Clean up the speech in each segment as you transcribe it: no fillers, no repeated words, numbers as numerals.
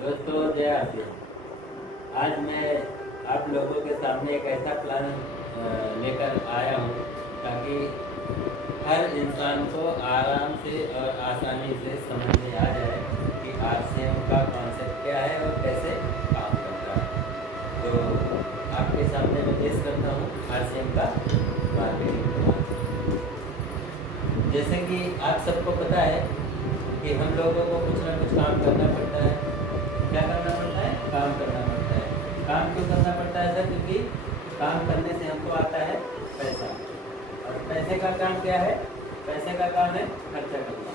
दोस्तों जय आसिफ। आज मैं आप लोगों के सामने एक ऐसा प्लान लेकर आया हूँ ताकि हर इंसान को आराम से और आसानी से समझ में आ जाए कि आरसीएम का कॉन्सेप्ट क्या है और कैसे काम करता है। तो आपके सामने मैं पेश करता हूँ आरसीएम का मार्केटिंग प्लान। जैसे कि आप सबको पता है कि हम लोगों को कुछ ना कुछ काम करना पड़ता है। क्या करना पड़ता है? काम करना पड़ता है। काम क्यों करना पड़ता है सर? क्योंकि काम करने से हमको आता है पैसा, और पैसे का काम क्या है? पैसे का काम है खर्चा करना।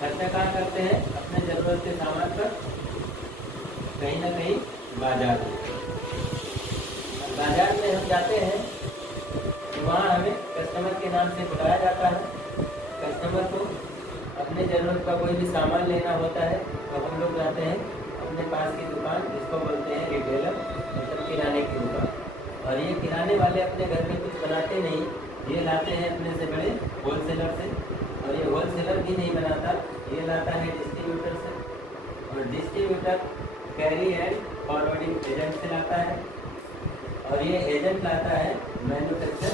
खर्चा कहाँ करते हैं? अपने ज़रूरत के सामान पर, कहीं ना कहीं बाजार में। बाजार में हम जाते हैं तो वहाँ हमें कस्टमर के नाम से बुलाया जाता है। कस्टमर को अपने ज़रूरत का कोई भी सामान लेना होता है तो हम लोग जाते हैं अपने पास की दुकान, जिसको बोलते हैं रिटेलर, मतलब किराने की दुकान। और ये किराने वाले अपने घर में कुछ बनाते नहीं, ये लाते हैं अपने से बड़े होलसेलर से। और ये होलसेलर भी नहीं बनाता, ये लाता है डिस्ट्रीब्यूटर से, और distributor carry and forwarding agent से लाता है, और ये एजेंट लाता है मैन्युफैक्चर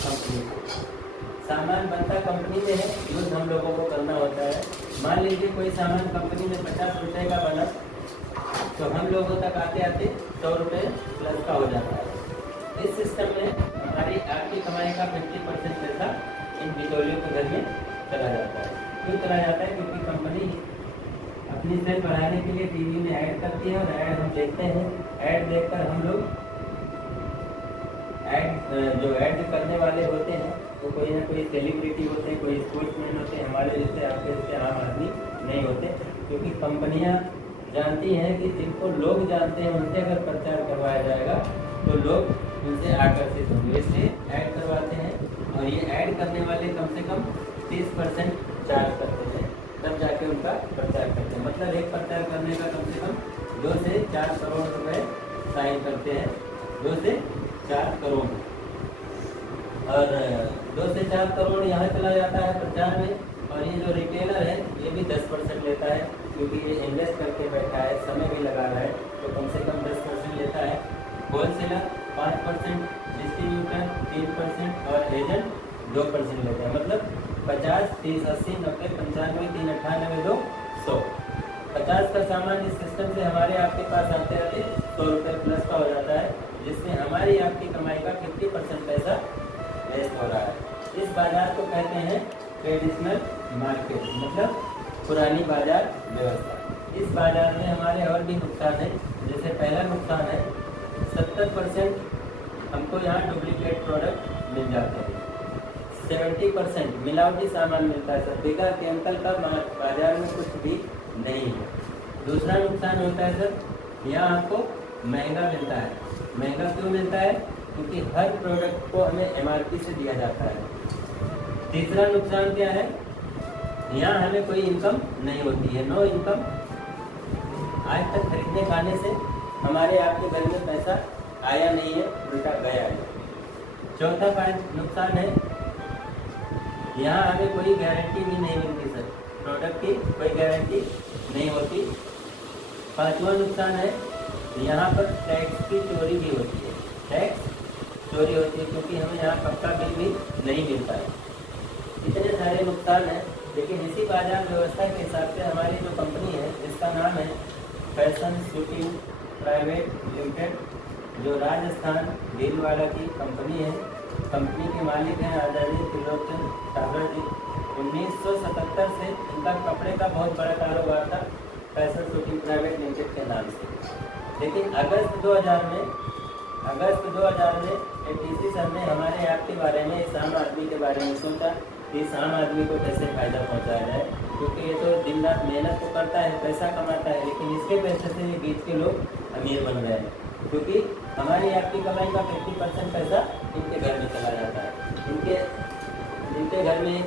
कंपनी से। सामान बनता कंपनी में है, यूज़ हम लोगों को करना होता है। मान लीजिए कोई सामान कंपनी में 50 रुपये का बना तो हम लोगों तक आते आते 100 रुपये प्लस का हो जाता है। इस सिस्टम में हमारी आपकी कमाई का 50% पैसा इन बिचौलियों के घर में चला जाता है। क्यों चला जाता है? क्योंकि कंपनी अपनी सेल बढ़ाने के लिए टीवी में ऐड करती है, और ऐड हम देखते हैं। ऐड देखकर हम लोग जो ऐड करने वाले होते हैं वो कोई ना कोई सेलिब्रिटी होते हैं, कोई स्पोर्ट्समैन होते हैं, हमारे जैसे आपके जैसे आम आदमी नहीं होते। क्योंकि कंपनियां जानती हैं कि जिनको लोग जानते हैं उनसे अगर प्रचार करवाया जाएगा तो लोग उनसे आकर्षित होंगे, इसलिए ऐड करवाते हैं। और ये ऐड करने वाले कम से कम 30% चार्ज करते हैं, तब जाके उनका प्रचार करते हैं। मतलब एक प्रचार करने का कम से कम 2 से 4 करोड़ रुपए साइन करते हैं, 2 से 4 करोड़। और 2 से 4 करोड़ यहाँ चला जाता है प्रचार में। और ये जो रिटेलर है ये भी 10% लेता है, क्योंकि ये इन्वेस्ट करके बैठा है, समय भी लगा रहा है, तो कम से कम 10% लेता है। होलसेलर 5%, डिस्ट्रीब्यूटर 3% और एजेंट 2% लेते हैं। मतलब 50, 30, 80, 90, 95, 3, 98, 2, 100। 50 का सामान इस सिस्टम से हमारे आपके पास आते आते 100 रुपये प्लस का हो जाता है, जिसमें हमारी आपकी कमाई का 50% पैसा वेस्ट हो रहा है। इस बाजार को कहते हैं ट्रेडिशनल मार्केट, मतलब पुरानी बाजार व्यवस्था। इस बाजार में हमारे और भी नुकसान है। जैसे पहला नुकसान है 70% हमको यहाँ डुप्लीकेट प्रोडक्ट मिल जाते हैं, 70% मिलावटी सामान मिलता है सर। बिना केमिकल का बाजार में कुछ भी नहीं है। दूसरा नुकसान होता है सर, यहाँ आपको महंगा मिलता है। महंगा क्यों मिलता है? क्योंकि हर प्रोडक्ट को हमें एमआरपी से दिया जाता है। तीसरा नुकसान क्या है? यहाँ हमें कोई इनकम नहीं होती है, नो इनकम। आज तक खरीदने खाने से हमारे आपके घर में पैसा आया नहीं है, उल्टा गया है। चौथा नुकसान है, यहाँ हमें कोई गारंटी भी नहीं मिलती सर, प्रोडक्ट की कोई गारंटी नहीं होती। पांचवा नुकसान है, यहाँ पर टैक्स की चोरी भी होती है। टैक्स चोरी होती है क्योंकि हमें यहाँ पक्का बिल भी नहीं मिलता है। इतने सारे नुकसान हैं। लेकिन इसी बाजार व्यवस्था के हिसाब से हमारी जो कंपनी है, जिसका नाम है फैशन शूटिंग प्राइवेट लिमिटेड, जो राजस्थान भीलवाड़ा की कंपनी है। कंपनी के मालिक हैं आचार्य त्रिलोचन सागर जी। 1977 से इनका कपड़े का बहुत बड़ा कारोबार था, फैशन शूटिंग प्राइवेट लिमिटेड के नाम से। लेकिन अगस्त 2000 में टीसी सर ने हमारे आपके बारे में, इस आम आदमी के बारे में सोचा कि इस आम आदमी को कैसे फ़ायदा पहुंचाया जाए। क्योंकि ये तो दिन रात मेहनत तो करता है, पैसा कमाता है, लेकिन इसके पैसे से ये बीच के लोग अमीर बन गए हैं। क्योंकि हमारी आपकी कमाई का 50% पैसा इनके घर में चला जाता है। इनके घर में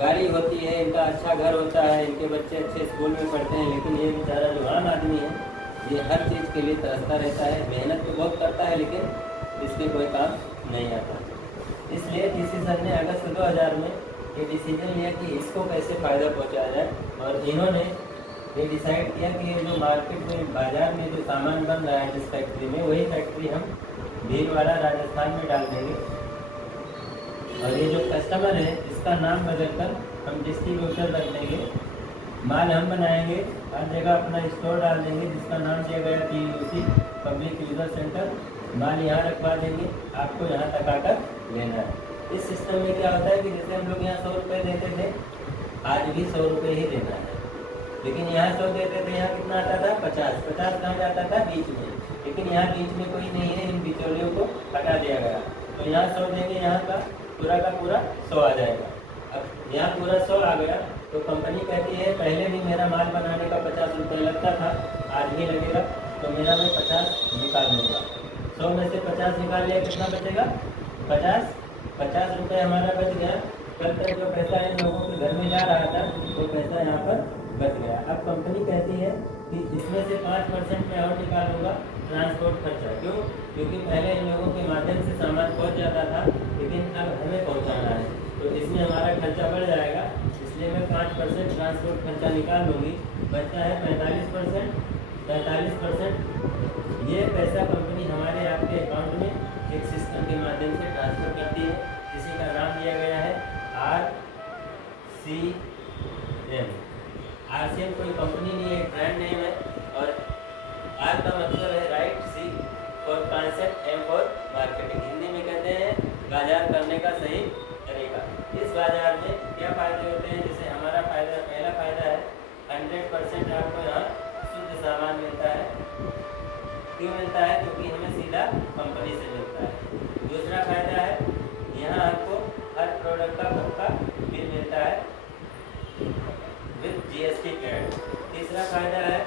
गाड़ी होती है, इनका अच्छा घर होता है, इनके बच्चे अच्छे स्कूल में पढ़ते हैं, लेकिन ये बेचारा जो आम आदमी है ये हर चीज़ के लिए तरसता रहता है। मेहनत तो बहुत करता है, लेकिन इसमें कोई काम नहीं आता। इसलिए टीसी सर ने अगस्त 2000 में ये डिसीजन लिया कि इसको कैसे फ़ायदा पहुंचाया जाए, और इन्होंने ये डिसाइड किया कि ये जो मार्केट में बाज़ार में जो सामान बन रहा है जिस फैक्ट्री में, वही फैक्ट्री हम भीलवाड़ा राजस्थान में डाल देंगे। और ये जो कस्टमर है इसका नाम बदलकर हम डिस्ट्रीब्यूटर रख देंगे। माल हम बनाएंगे, हर जगह अपना स्टोर डाल देंगे जिसका नाम दिया गया PUC पब्लिक यूज़र सेंटर। माल यहाँ रखवा देंगे, आपको यहाँ तक आकर लेना है। इस सिस्टम में क्या होता है कि जैसे हम लोग यहाँ 100 रुपये देते थे, आज भी 100 रुपये ही देना है। लेकिन यहाँ 100 देते थे, यहाँ कितना आता था 50। 50 कहाँ जाता था? बीच में। लेकिन यहाँ बीच में कोई नहीं है, इन बिचौलियों को हटा दिया गया। तो यहाँ 100 देंगे, यहाँ का पूरा 100 आ जाएगा। अब यहाँ पूरा 100 आ गया तो कंपनी कहती है पहले भी मेरा माल बनाने का 50 रुपये लगता था, आज भी लगेगा, तो मेरा मैं 50 निकाल लूँगा। 100 में से 50 निकाल लिया, कितना बचेगा? 50 रुपये हमारा बच गया। कल तक जो पैसा इन लोगों के घर में जा रहा था वो पैसा यहाँ पर बच गया। अब कंपनी कहती है कि इसमें से 5% मैं और निकालूंगा ट्रांसपोर्ट खर्चा। क्यों? क्योंकि पहले इन लोगों के माध्यम से सामान पहुँच जाता था, लेकिन अब हमें पहुँचाना है, तो इसमें हमारा खर्चा बढ़ जाएगा। इसलिए मैं 5% ट्रांसपोर्ट खर्चा निकाल लूँगी। बचता है 45%। 45% ये पैसा कंपनी हमारे आपके अकाउंट में एक सिस्टम के माध्यम से ट्रांसफ़र करती है। इसी का नाम दिया गया है RCM। RCM कोई कंपनी नहीं है, एक ब्रांड नेम है। और R का मतलब है right, C for concept, M for marketing. Hindi में कहते हैं बाजार करने का सही तरीका। इस बाजार में क्या फ़ायदे होते हैं? जैसे हमारा फ़ायदा, पहला फ़ायदा है 100% आपको यहाँ शुद्ध सामान मिलता है। क्यों मिलता है? क्योंकि हमें सीधा कंपनी से मिलता है। दूसरा फ़ायदा है यहाँ आपको हर प्रोडक्ट का पक्का बिल मिलता है विद GST कैड। तीसरा फ़ायदा है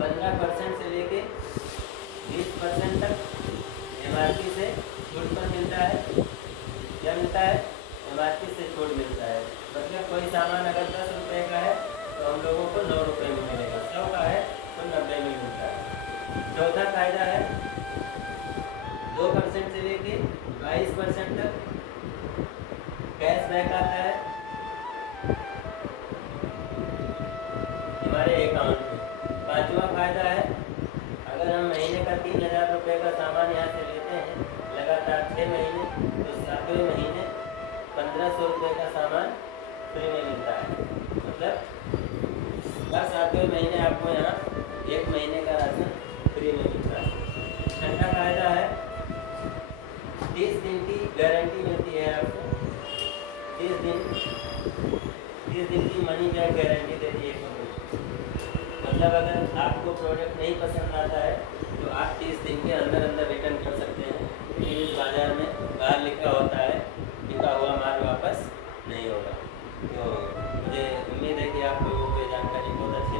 15% से लेके 20% तक MRP से छूट पर मिलता है। क्या मिलता है? MRP से छूट मिलता है। मतलब कोई सामान अगर 10 रुपये का है तो हम लोगों को 9 रुपये में मिलेगा, 100 का है तो 90 में मिलता है। चौथा फायदा है 2% से लेके 22% तक कैशबैक आता है हमारे अकाउंट में। पांचवा फायदा है अगर हम महीने का 3000 रुपये का सामान यहाँ से लेते हैं लगातार 6 महीने, तो 7वें महीने 1500 रुपये का सामान फ्री में मिलता है। मतलब हर 7वें महीने आपको यहाँ 1 महीने का राशन फ्री में मिलता है। छठा फायदा है 30 दिन की गारंटी मिलती है आपको। 30 दिन की मनी बैक गारंटी देती है कंपनी। मतलब अगर आपको प्रोडक्ट नहीं पसंद आता है तो आप 30 दिन के अंदर अंदर रिटर्न कर सकते हैं। लेकिन इस बाज़ार में बाहर लिखा होता है बिका हुआ माल वापस नहीं होगा। तो मुझे उम्मीद है कि आप लोगों को ये जानकारी बहुत अच्छी